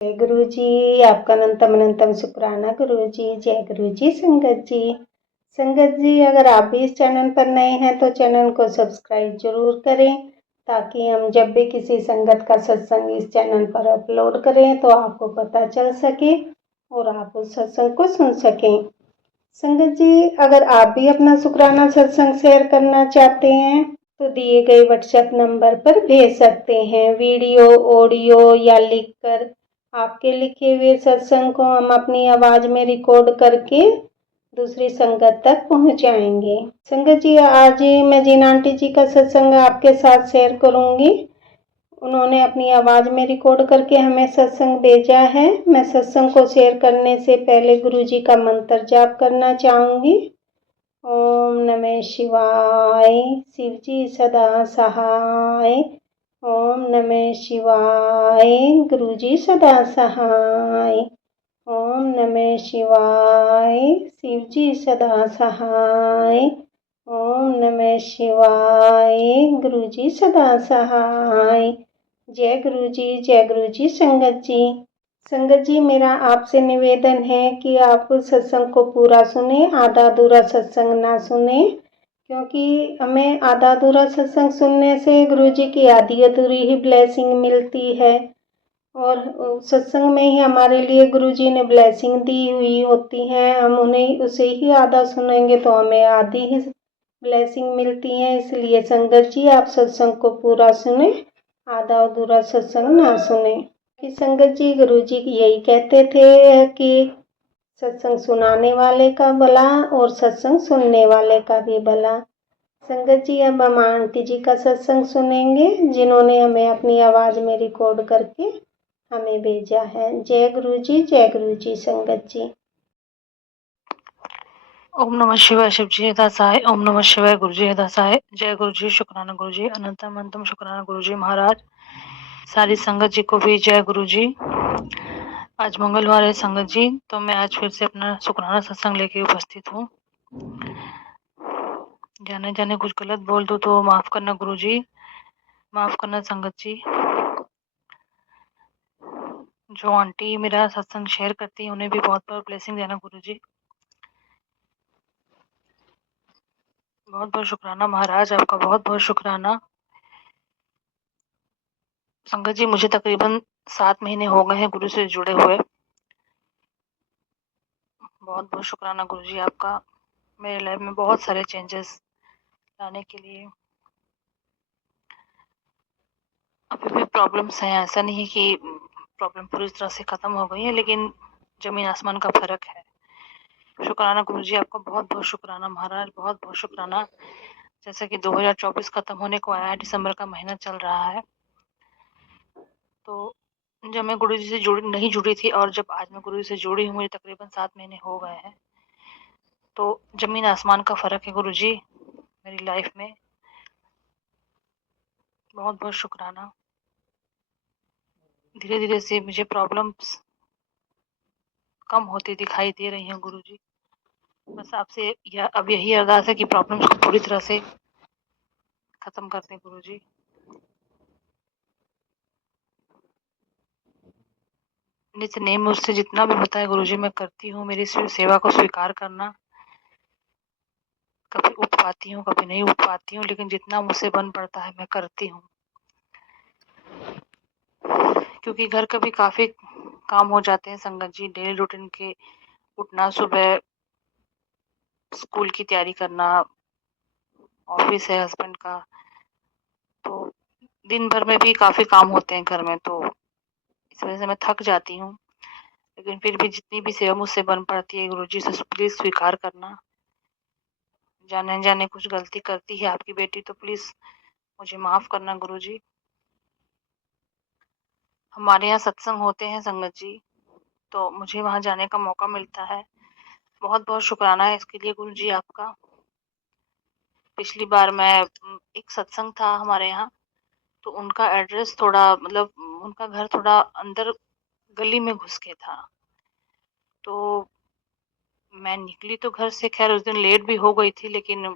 जय गुरु जी। आपका अनंतम अनंतम शुक्राना गुरु जी। जय गुरु जी। संगत जी, अगर आप भी इस चैनल पर नए हैं तो चैनल को सब्सक्राइब जरूर करें, ताकि हम जब भी किसी संगत का सत्संग इस चैनल पर अपलोड करें तो आपको पता चल सके और आप उस सत्संग को सुन सकें। संगत जी, अगर आप भी अपना शुक्राना सत्संग शेयर करना चाहते हैं तो दिए गए व्हाट्सएप नंबर पर भेज सकते हैं। वीडियो, ऑडियो या लिखकर आपके लिखे हुए सत्संग को हम अपनी आवाज में रिकॉर्ड करके दूसरी संगत तक पहुंचाएंगे। संगत जी, आज मैं जिन आंटी जी का सत्संग आपके साथ शेयर करूंगी, उन्होंने अपनी आवाज में रिकॉर्ड करके हमें सत्संग भेजा है। मैं सत्संग को शेयर करने से पहले गुरु जी का मंत्र जाप करना चाहूंगी। ओम नमः शिवाय, शिव जी सदा सहाय। ओम नमः शिवाय, गुरु जी सदा सहाय। ओम नमः शिवाय, शिव जी सदा सहाय। ओम नमः शिवाय, गुरु जी सदा सहाय। जय गुरु जी। जय गुरु जी। संगत जी, मेरा आपसे निवेदन है कि आप सत्संग को पूरा सुने, आधा अधूरा सत्संग ना सुने, क्योंकि हमें आधा अधूरा सत्संग सुनने से गुरु जी की आधी अधूरी ही ब्लेसिंग मिलती है, और सत्संग में ही हमारे लिए गुरु जी ने ब्लेसिंग दी हुई होती है। हम उन्हें उसे ही आधा सुनेंगे तो हमें आधी ही ब्लेसिंग मिलती है। इसलिए संगत जी, आप सत्संग को पूरा सुने, आधा अधूरा सत्संग ना सुने। कि संगत जी, गुरु जी यही कहते थे कि सत्संग सुनाने वाले का भला और सत्संग सुनने वाले का भी भला। संगत जी, अब हम आंटी जी का सत्संग सुनेंगे, जिन्होंने हमें अपनी आवाज में रिकॉर्ड करके हमें भेजा है। जय गुरु जी। जय गुरु जी। संगत जी, ओम नमः शिवाय, शिव जी दासाय। ओम नमः शिवाय, गुरु जी दासाय। जय गुरु जी, शुक्राना गुरु जी, अनंतम अनंतम शुक्राना गुरु जी महाराज। सारी संगत जी को भी जय गुरु जी। आज मंगलवार है संगत जी, तो मैं आज फिर से अपना शुक्राना सत्संग लेके उपस्थित हूँ। जाने जाने कुछ गलत बोल दो तो माफ करना गुरु जी, माफ करना संगत जी। जो आंटी मेरा सत्संग शेयर करती है उन्हें भी बहुत बहुत ब्लेसिंग देना गुरु जी। बहुत बहुत शुक्राना महाराज, आपका बहुत बहुत शुक्राना। संगत जी, मुझे तकरीबन 7 महीने हो गए हैं गुरु से जुड़े हुए। बहुत बहुत शुक्राना गुरु जी आपका, मेरे लाइफ में बहुत सारे चेंजेस लाने के लिए। अभी भी प्रॉब्लम्स हैं, ऐसा नहीं है कि प्रॉब्लम पूरी तरह से खत्म हो गई है, लेकिन जमीन आसमान का फर्क है। शुक्राना गुरु जी आपका, बहुत बहुत शुक्राना महाराज, बहुत बहुत शुक्राना। जैसे कि 2024 खत्म होने को आया है, दिसंबर का महीना चल रहा है, तो जब मैं गुरु जी से नहीं जुड़ी थी और जब आज मैं गुरु जी से जुड़ी हूँ, मुझे तकरीबन 7 महीने हो गए हैं। तो जमीन आसमान का फर्क है गुरु जी मेरी लाइफ में। बहुत बहुत शुक्राना। धीरे धीरे से मुझे प्रॉब्लम्स कम होती दिखाई दे रही हैं गुरु जी। बस आपसे अब यही अरदास है कि प्रॉब्लम्स को पूरी तरह से खत्म कर दें गुरु जी। नित्य नेम मुझसे जितना भी होता है गुरु जी मैं करती हूँ। मेरी सेवा को स्वीकार करना। कभी उठ पाती हूँ, कभी नहीं उठ पाती हूँ, लेकिन जितना मुझसे बन पड़ता है मैं करती हूँ, क्योंकि घर का भी काफी काम हो जाते हैं संगत जी। डेली रूटीन के उठना, सुबह स्कूल की तैयारी करना, ऑफिस है हस्बैंड का, तो दिन भर में भी काफी काम होते हैं घर में, तो इस वजह से मैं थक जाती हूँ। लेकिन फिर भी जितनी भी सेवा मुझसे बन पड़ती है गुरु जी से प्लीज स्वीकार करना। जाने जाने कुछ गलती करती है आपकी बेटी तो प्लीज मुझे माफ करना गुरु जी। हमारे यहाँ सत्संग होते हैं संगत जी, तो मुझे वहां जाने का मौका मिलता है। बहुत बहुत शुक्राना है इसके लिए गुरु जी आपका। पिछली बार मैं एक सत्संग था हमारे यहाँ, तो उनका एड्रेस थोड़ा मतलब उनका घर थोड़ा अंदर गली में घुस के था, तो मैं निकली तो घर से, खैर उस दिन लेट भी हो गई थी, लेकिन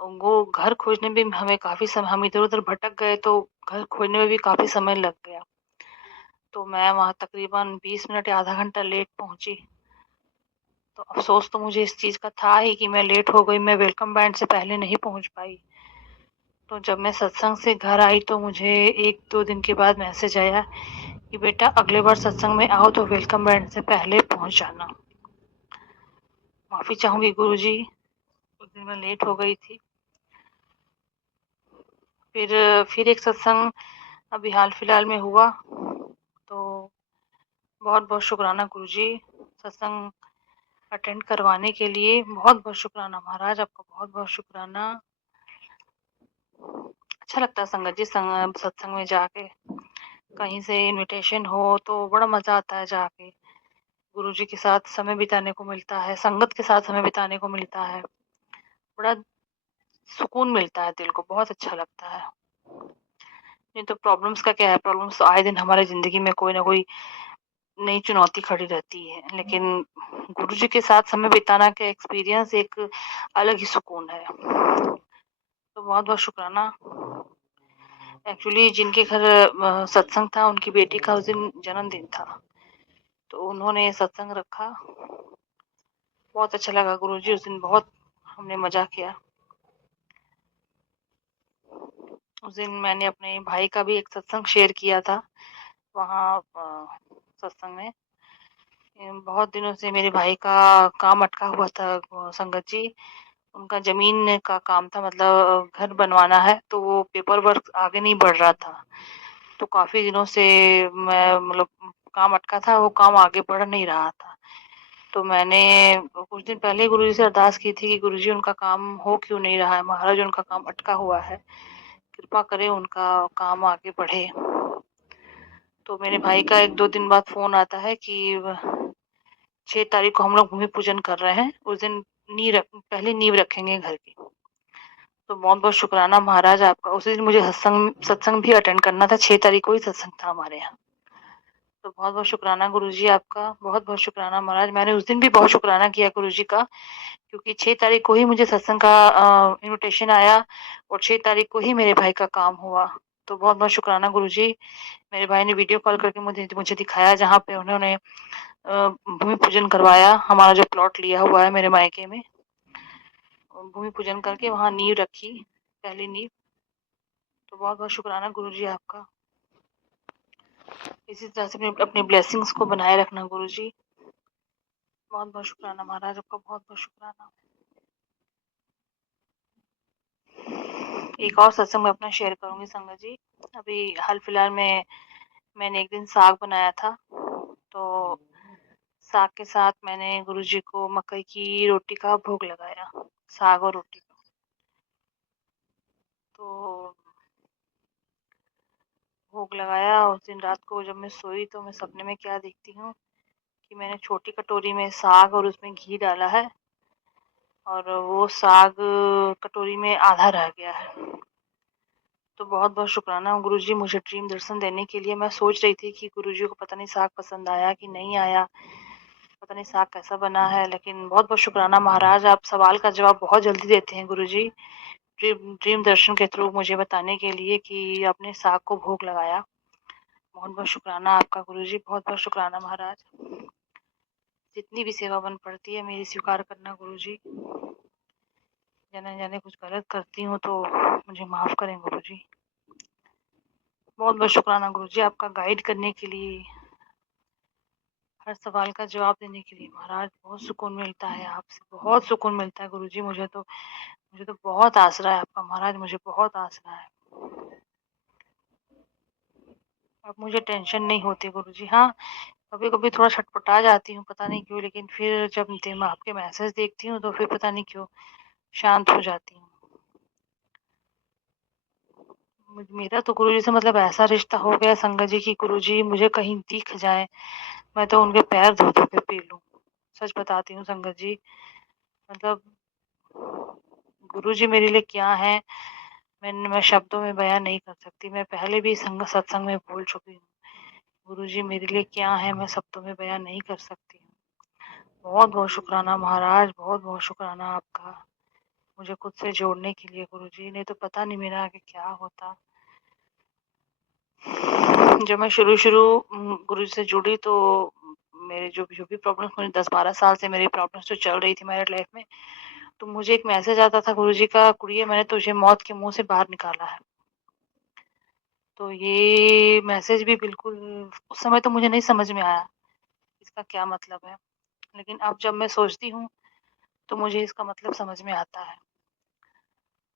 वो घर खोजने में हमें काफी समय, हम इधर उधर भटक गए तो घर खोजने में भी काफी समय लग गया। तो मैं वहाँ तकरीबन 20 मिनट या आधा घंटा लेट पहुँची। तो अफ़सोस तो मुझे इस चीज़ का था ही कि मैं लेट हो गई, मैं वेलकम बैंड से पहले नहीं पहुँच पाई। तो जब मैं सत्संग से घर आई तो मुझे 1-2 दिन के बाद मैसेज आया कि बेटा अगले बार सत्संग में आओ तो वेलकम बैंड से पहले पहुँच जाना। माफ़ी चाहूँगी गुरुजी, उस दिन मैं लेट हो गई थी। फिर एक सत्संग अभी हाल-फिलहाल में हुआ, तो बहुत-बहुत शुकराना गुरुजी, सत्संग अटेंड करवाने के लिए बहुत-बहुत शुकराना महाराज, आपका बहुत-बहुत शुकराना। अच्छा लगता है संगत जी सत्संग में जाके। कहीं से इनविटेशन हो तो बड़ा मज़ा आता है जाके। गुरुजी के साथ समय बिताने को मिलता है, संगत के साथ समय बिताने को मिलता है। बड़ा सुकून मिलता है दिल को, बहुत अच्छा लगता है। नहीं तो प्रॉब्लम्स का क्या है, प्रॉब्लम्स तो आए दिन हमारे ज़िंदगी में कोई ना कोई नई चुनौती खड़ी रहती है, लेकिन गुरुजी के साथ समय बिताना का एक्सपीरियंस एक अलग ही सुकून है। तो बहुत-बहुत शुकराना। एक्चुअली जिनके घर सत्संग था, उनकी बेटी का उस दिन जन्मदिन था, तो उन्होंने सत्संग रखा। बहुत अच्छा लगा गुरुजी, उस दिन बहुत हमने मज़ा किया। उस दिन मैंने अपने भाई का भी एक सत्संग शेयर किया था वहाँ सत्संग में। बहुत दिनों से मेरे भाई का काम अटका हुआ था संगत जी। उनका ज़मीन का काम था, मतलब घर बनवाना है, तो वो पेपर वर्क आगे नहीं बढ़ रहा था। तो काफ़ी दिनों से मैं मतलब काम अटका था, वो काम आगे बढ़ नहीं रहा था। तो मैंने कुछ दिन पहले ही गुरुजी से अरदास की थी कि गुरुजी उनका काम हो क्यों नहीं रहा है, महाराज उनका काम अटका हुआ है, कृपा करें उनका काम आगे बढ़े। तो मेरे भाई का 1-2 दिन बाद फ़ोन आता है कि 6 तारीख को हम लोग भूमि पूजन कर रहे हैं, उस दिन पहली नींव रखेंगे घर की। तो बहुत-बहुत शुकराना महाराज आपका। उसी दिन मुझे सत्संग भी अटेंड करना था, 6 तारीख को ही सत्संग था हमारे यहाँ। तो बहुत-बहुत शुकराना गुरुजी आपका, बहुत-बहुत शुकराना महाराज। मैंने उस दिन भी बहुत शुकराना किया गुरुजी का, क्योंकि 6 तारीख को ही मुझे सत्संग का इन्विटेशन आया और 6 तारीख को ही मेरे भाई का काम हुआ। तो बहुत-बहुत शुकराना गुरुजी। मेरे भाई ने वीडियो कॉल करके मुझे मुझे दिखाया जहाँ पे उन्होंने भूमि पूजन करवाया, हमारा जो प्लॉट लिया हुआ है मेरे मायके में। भूमि पूजन करके वहाँ नींव रखी, पहली नींव। तो बहुत-बहुत शुकराना गुरुजी आपका। इसी तरह से अपनी ब्लेसिंग्स को बनाए रखना गुरुजी। बहुत-बहुत शुकराना महाराज आपका, बहुत-बहुत शुकराना। एक और सत्संग मैं अपना शेयर करूँगी संगत जी। अभी हाल-फिलहाल में मैंने एक दिन साग बनाया था, तो साग के साथ मैंने गुरुजी को मकई की रोटी का भोग लगाया, साग और रोटी का। तो भोग लगाया, उस दिन रात को जब मैं सोई तो मैं सपने में क्या देखती हूँ कि मैंने छोटी कटोरी में साग और उसमें घी डाला है और वो साग कटोरी में आधा रह गया है। तो बहुत-बहुत शुकराना गुरुजी मुझे ड्रीम दर्शन देने के लिए। मैं सोच रही थी कि गुरुजी को पता नहीं साग पसंद आया कि नहीं आया, पता नहीं साग कैसा बना है, लेकिन बहुत-बहुत शुकराना महाराज, आप सवाल का जवाब बहुत जल्दी देते हैं गुरुजी। ड्रीम दर्शन के थ्रू मुझे बताने के लिए कि आपने साग को भोग लगाया। बहुत-बहुत शुकराना आपका गुरुजी, बहुत-बहुत शुकराना महाराज। जितनी भी सेवा बन पड़ती है मेरी स्वीकार करना गुरुजी। जाने-अनजाने कुछ गलत करती हूँ तो मुझे माफ़ करें गुरुजी। बहुत-बहुत शुकराना गुरुजी आपका, गाइड करने के लिए, हर सवाल का जवाब देने के लिए महाराज। बहुत सुकून मिलता है आपसे, बहुत सुकून मिलता है गुरुजी। मुझे तो बहुत आसरा है आपका महाराज, मुझे बहुत आसरा है। अब मुझे टेंशन नहीं होती गुरुजी। हाँ, कभी-कभी थोड़ा छटपटा जाती हूँ, पता नहीं क्यों, लेकिन फिर जब आपके मैसेज देखती हूँ तो फिर पता नहीं क्यों शांत हो जाती हूँ। मेरा तो गुरुजी से मतलब ऐसा रिश्ता हो गया संगत जी कि गुरुजी मुझे कहीं दिख जाए, मैं तो उनके पैर धो-धो के पी लूँ। सच बताती हूँ संगत जी, मतलब गुरुजी मेरे लिए क्या हैं, मैं शब्दों में बयाँ नहीं कर सकती। मैं पहले भी सत्संग में बोल चुकी हूँ। गुरुजी मेरे लिए क्या हैं, मैं शब्दों में बयाँ नहीं कर सकती। बहुत-बहुत शुकराना महाराज, बहुत-बहुत शुकराना आपका, मुझे खुद से जोड़ने के लिए गुरुजी, नहीं तो पता नहीं मेरा आगे क्या होता। जब मैं शुरू गुरु से जुड़ी तो मेरे जो भी प्रॉब्लम्स, मुझे 10-12 साल से मेरी प्रॉब्लम्स जो चल रही थी मैरिड लाइफ में, तो मुझे एक मैसेज आता था गुरुजी का, कुड़िए मैंने तुझे मौत के मुँह से बाहर निकाला है। तो ये मैसेज भी बिल्कुल उस समय तो मुझे नहीं समझ में आया, इसका क्या मतलब है। लेकिन अब जब मैं सोचती हूँ, तो मुझे इसका मतलब समझ में आता है।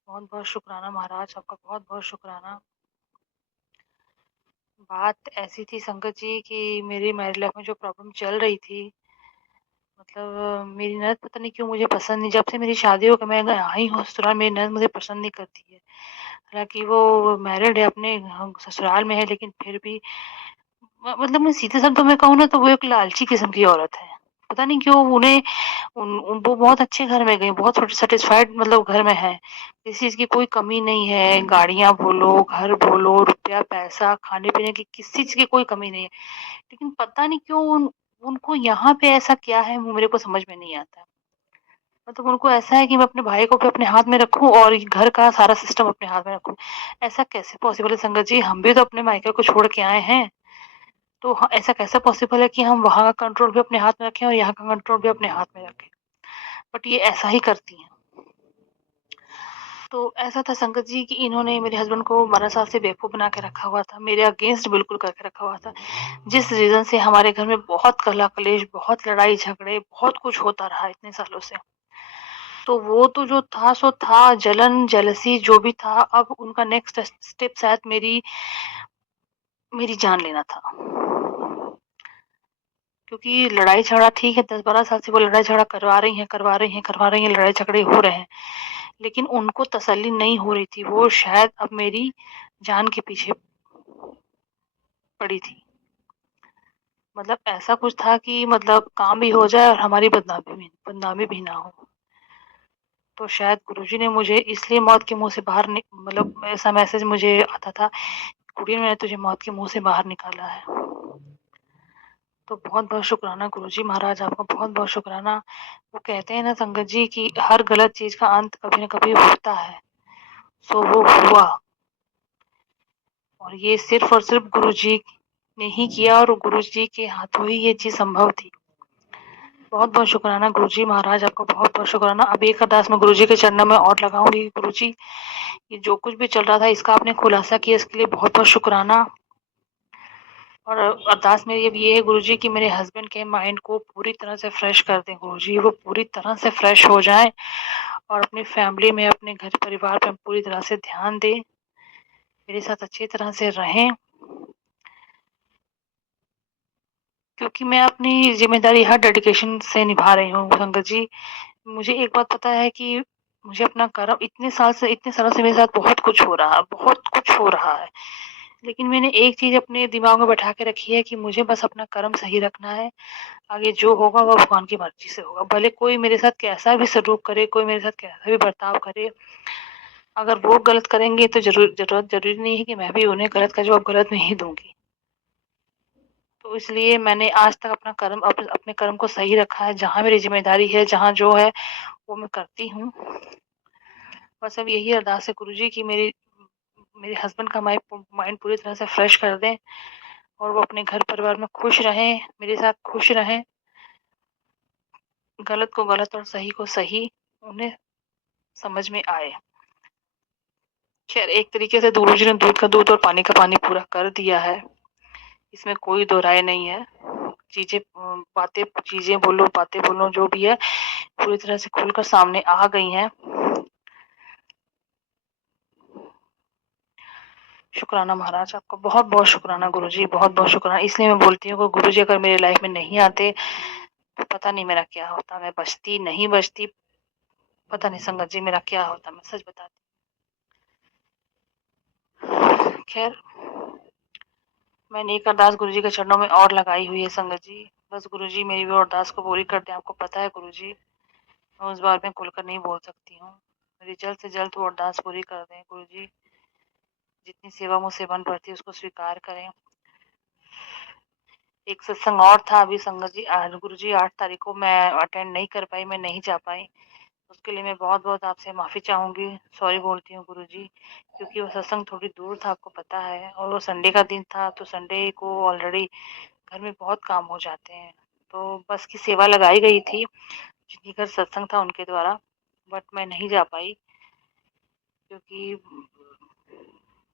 बहुत-बहुत शुकराना महाराज, आपका बहुत-बहुत शुकराना। बात ऐसी थी संगत जी कि मेरी मैरिड लाइफ में जो प्रॉब्लम चल रही थी, मतलब मेरी ननद पता नहीं क्यों मुझे पसंद नहीं, जब से मेरी शादी हो के मैं आई हूँ ससुराल, मेरी ननद मुझे पसंद नहीं करती है। हालाँकि वो मैरिड है, अपने ससुराल में है, लेकिन फिर भी मतलब मैं सीधे शब्दों में कहूँ ना तो वो एक लालची किस्म की औरत है। पता नहीं क्यों उन्हें वो बहुत अच्छे घर में गई, बहुत सैटिस्फाइड मतलब घर में है। किसी चीज़ की कोई कमी नहीं है, गाड़ियाँ बोलो, घर बोलो, रुपया, पैसा, खाने-पीने की किसी चीज़ की कोई कमी नहीं है। लेकिन पता नहीं क्यों उनको यहाँ पे ऐसा क्या है, वो मेरे को समझ में नहीं आता। मतलब उनको ऐसा है कि मैं अपने भाई को भी अपने हाथ में रखूँ और ये घर का सारा सिस्टम अपने हाथ में रखूँ। ऐसा कैसे पॉसिबल है संगत जी? हम भी तो अपने मायके को छोड़ के आए हैं। तो ऐसा कैसे पॉसिबल है कि हम वहाँ का कंट्रोल भी अपने हाथ में रखें और यहाँ का कंट्रोल भी अपने हाथ में रखें? बट ये ऐसा ही करती हैं। तो ऐसा था संगत जी कि इन्होंने मेरे हस्बैंड को 12 साल से बेवकूफ़ बना के रखा हुआ था, मेरे अगेंस्ट बिल्कुल करके रखा हुआ था। जिस रीज़न से हमारे घर में बहुत कलह-कलेश, बहुत लड़ाई-झगड़े, बहुत कुछ होता रहा इतने सालों से। तो वो तो जो था सो था, जलन, जेलसी जो भी था, अब उनका नेक्स्ट स्टेप शायद मेरी मेरी जान लेना था। क्योंकि लड़ाई-झगड़ा ठीक है, 10-12 साल से वो लड़ाई-झगड़ा करवा रही हैं, लड़ाई-झगड़े हो रहे हैं। लेकिन उनको तसल्ली नहीं हो रही थी, वो शायद अब मेरी जान के पीछे पड़ी थी। मतलब ऐसा कुछ था कि मतलब काम भी हो जाए और हमारी बदनामी भी ना हो। तो शायद गुरुजी ने मुझे इसलिए मौत के मुँह से बाहर मतलब ऐसा मैसेज मुझे आता था, कुड़िए मैंने तुझे मौत के मुँह से बाहर निकाला है। तो बहुत-बहुत शुकराना गुरुजी महाराज, आपका बहुत-बहुत शुकराना। वो कहते हैं ना संगत जी कि हर गलत चीज़ का अंत कभी न कभी होता है, सो वो हुआ। और ये सिर्फ़ और सिर्फ़ गुरुजी ने ही किया और गुरुजी के हाथों ही ये चीज़ संभव थी। बहुत-बहुत शुकराना गुरुजी महाराज, आपका बहुत-बहुत शुकराना। अब एक अरदास मैं गुरुजी के चरणों में और लगाऊँगी। गुरुजी, ये जो कुछ भी चल रहा था इसका आपने खुलासा किया, इसके लिए बहुत-बहुत शुकराना। और अरदास मेरी अब ये है गुरुजी कि मेरे हस्बैंड के माइंड को पूरी तरह से फ्रेश कर दें गुरुजी, वो पूरी तरह से फ्रेश हो जाएँ और अपनी फैमिली में, अपने घर परिवार पे पूरी तरह से ध्यान दें, मेरे साथ अच्छी तरह से रहें। क्योंकि मैं अपनी ज़िम्मेदारी हर डेडिकेशन से निभा रही हूँ संगत जी। मुझे एक बात पता है कि मुझे अपना कर्म इतने सालों से मेरे साथ बहुत कुछ हो रहा है। लेकिन मैंने एक चीज़ अपने दिमाग में बैठा के रखी है कि मुझे बस अपना कर्म सही रखना है। आगे जो होगा वो भगवान की मर्ज़ी से होगा। भले कोई मेरे साथ कैसा भी सलूक करे, कोई मेरे साथ कैसा भी बर्ताव करे, अगर वो गलत करेंगे तो ज़रूरी नहीं है कि मैं भी उन्हें गलत का जवाब गलत में ही दूँगी। तो इसलिए मैंने आज तक अपने कर्म को सही रखा है, जहाँ मेरी ज़िम्मेदारी है, जहाँ जो है वो मैं करती हूँ। बस अब यही अरदास है गुरुजी कि मेरे हस्बैंड का माइंड पूरी तरह से फ्रेश कर दें और वो अपने घर परिवार में खुश रहें, मेरे साथ खुश रहें, गलत को गलत और सही को सही उन्हें समझ में आए। ख़ैर एक तरीके से गुरुजी ने दूध का दूध और पानी का पानी पूरा कर दिया है, इसमें कोई दो राय नहीं है। बातें बोलो जो भी है, पूरी तरह से खुलकर सामने आ गई हैं। शुक्राना महाराज, आपका बहुत-बहुत शुक्राना गुरुजी, बहुत-बहुत शुक्राना। इसलिए मैं बोलती हूँ कि गुरुजी अगर मेरी लाइफ में नहीं आते, तो पता नहीं मेरा क्या होता। मैं बचती, नहीं बचती, पता नहीं संगत जी मेरा क्या होता, मैं सच बताती हूँ। खैर, मैंने एक अरदास गुरुजी के चरणों में और लगाई हुई है संगत जी। बस गुरुजी मेरी वो अरदास को पूरी कर दें। आपको पता है गुरुजी, मैं उस बारे में खुलकर नहीं बोल सकती हूँ। मेरी जल्द से जल्द वो अरदास पूरी कर दें गुरुजी। जितनी सेवा मुझसे बन पड़ती है उसको स्वीकार करें। एक सत्संग और था अभी संगत जी, गुरुजी 8 तारीख को मैं अटेंड नहीं कर पाई, मैं नहीं जा पाई। उसके लिए मैं बहुत-बहुत आपसे माफ़ी चाहूँगी, सॉरी बोलती हूँ गुरुजी, क्योंकि वो सत्संग थोड़ी दूर था, आपको पता है, और वो संडे का दिन था, तो संडे को ऑलरेडी घर में बहुत काम हो जाते हैं। तो बस की सेवा लगाई गई थी, जिनके घर सत्संग था उनके द्वारा, बट मैं नहीं जा पाई क्योंकि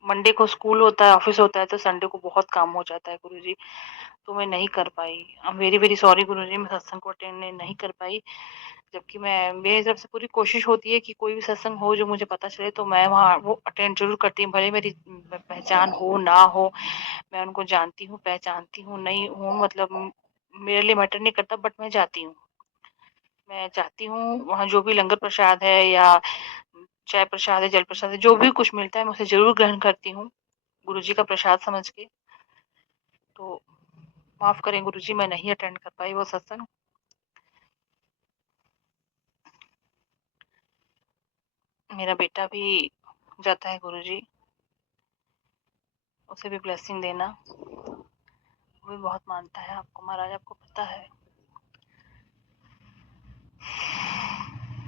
मंडे को स्कूल होता है, ऑफिस होता है, तो संडे को बहुत काम हो जाता है गुरुजी, तो मैं नहीं कर पाई। I am very very sorry Guruji, मैं सत्संग को अटेंड नहीं कर पाई। जबकि मेरी तरफ से पूरी कोशिश होती है कि कोई भी सत्संग हो जो मुझे पता चले तो मैं वहाँ वो अटेंड जरूर करती हूँ, भले मेरी पहचान हो ना हो, मैं उनको जानती हूँ, पहचानती हूँ, नहीं हूँ, मतलब मेरे लिए मैटर नहीं करता, बट मैं जाती हूँ। मैं चाहती हूँ वहाँ जो भी लंगर प्रसाद है या चाय प्रसाद है, जल प्रसाद है, जो भी कुछ मिलता है मैं उसे जरूर ग्रहण करती हूँ, गुरुजी का प्रसाद समझ के। तो माफ करें गुरुजी, मैं नहीं अटेंड कर पाई वो सत्संग। मेरा बेटा भी जाता है गुरुजी, उसे भी ब्लेसिंग देना, वो भी बहुत मानता है आपको महाराज, आपको पता है।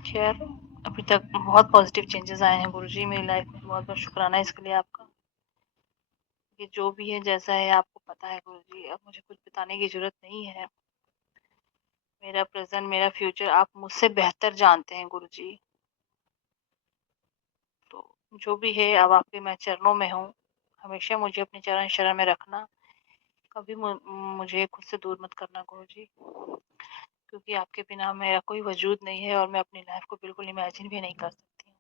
खैर अभी तक बहुत पॉजिटिव चेंजेस आए हैं गुरुजी मेरी लाइफ में, बहुत बहुत शुक्राना है इसके लिए आपका। ये जो भी है जैसा है आपको पता है गुरुजी, अब मुझे कुछ बताने की जरूरत नहीं है। मेरा प्रेजेंट, मेरा फ्यूचर आप मुझसे बेहतर जानते हैं गुरुजी। तो जो भी है अब आपके मैं चरणों में हूँ, हमेशा मुझे अपने चरण शरण में रखना, कभी मुझे खुद से दूर मत करना गुरुजी, क्योंकि आपके बिना मेरा कोई वजूद नहीं है और मैं अपनी लाइफ को बिल्कुल इमेजिन भी नहीं कर सकती।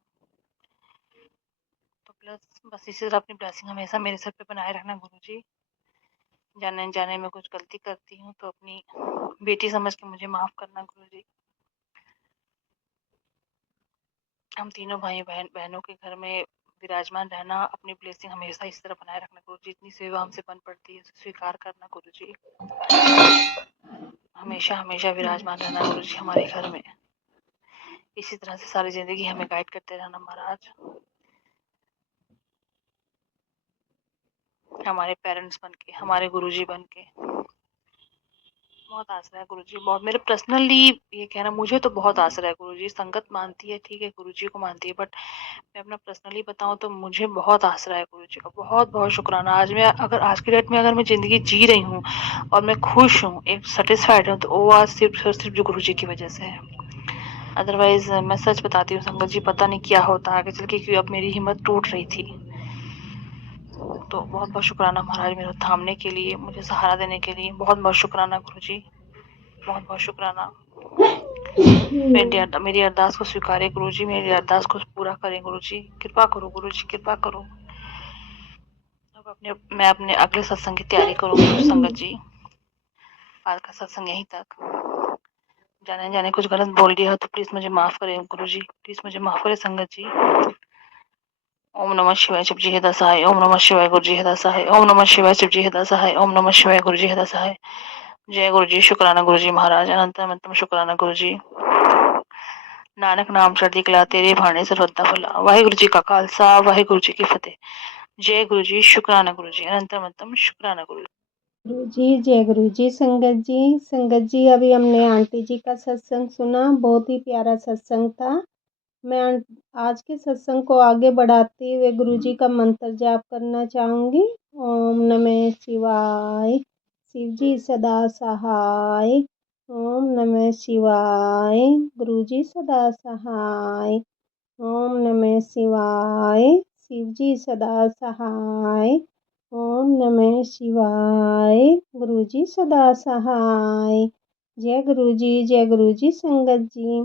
तो प्लस बस इसी तरह अपनी ब्लेसिंग हमेशा मेरे सर पे बनाए रखना गुरुजी। जाने जाने में कुछ गलती करती हूँ तो अपनी बेटी समझ के मुझे माफ करना गुरुजी। हम तीनों भाई बहनों के घर में विराजमान रहना, अपनी ब्लेसिंग हमेशा इस तरह बनाए रखना गुरुजी। जितनी सेवा हमसे बन पड़ती है स्वीकार करना गुरुजी, हमेशा हमेशा विराजमान रहना गुरुजी हमारे घर में। इसी तरह से सारी जिंदगी हमें गाइड करते रहना महाराज, हमारे पेरेंट्स बन के, हमारे गुरुजी बन के। बहुत आसरा है गुरुजी, बहुत मेरे पर्सनली ये कहना, मुझे तो बहुत आसरा है गुरुजी। संगत मानती है, ठीक है, गुरुजी को मानती है, बट मैं अपना पर्सनली बताऊं तो मुझे बहुत आसरा है गुरुजी का। बहुत बहुत शुक्राना। आज की डेट में अगर मैं जिंदगी जी रही हूँ और मैं खुश हूँ, एक सेटिस्फाइड हूँ, तो वो आज सिर्फ जो गुरुजी की वजह से है। अदरवाइज मैं सच बताती हूँ संगत जी, पता नहीं क्या होता आगे चल के, क्योंकि अब मेरी हिम्मत टूट रही थी। तो बहुत बहुत शुक्राना महाराज, मेरे थामने के लिए, मुझे सहारा देने के लिए बहुत बहुत शुक्राना गुरुजी, बहुत बहुत शुक्राना। मेरी अरदास को स्वीकारे गुरुजी, मेरी अरदास को पूरा करें गुरुजी, कृपा करो गुरुजी, कृपा करो। अब मैं अपने अगले सत्संग की तैयारी करूंगी संगत जी। आज का सत्संग यहीं तक। जाने जाने कुछ गलत बोल दिया तो प्लीज मुझे माफ करें गुरुजी, प्लीज मुझे माफ करें संगत जी। ओम नमः शिवाय शिव जी हृदय सहाय, ओम नमः शिवाय गुरु जी हृदय सहाय, ओम नमः शिवाय शिव जी हृदय सहाय, ओम नमः शिवाय गुरु जी हृदय सहाय। जय गुरु जी, शुक्राना गुरु जी महाराज, अनंत अनंतम शुक्राना गुरु जी। नानक नाम चढ़ती कला तेरे भाने सर्वदा फला। वाहिगुरु जी का खालसा, वाहिगुरु जी की फतेह। जय गुरु जी, शुक्राना गुरु जी, अनंत अनंतम शुक्राना गुरु जी। जय गुरु जी। संगत जी अभी हमने आंटी जी का सत्संग सुना, बहुत ही प्यारा सत्संग था। मैं आज के सत्संग को आगे बढ़ाते हुए गुरु जी का मंत्र जाप करना चाहूँगी। ओम नमः शिवाय, शिव जी सदा सहाय। ओम नमः शिवाय, गुरु जी सदा सहाय। ओम नमः शिवाय, शिव जी सदा सहाय। ओम नमः शिवाय, गुरु जी सदा सहाय। जय गुरु जी, जय गुरु जी संगत जी।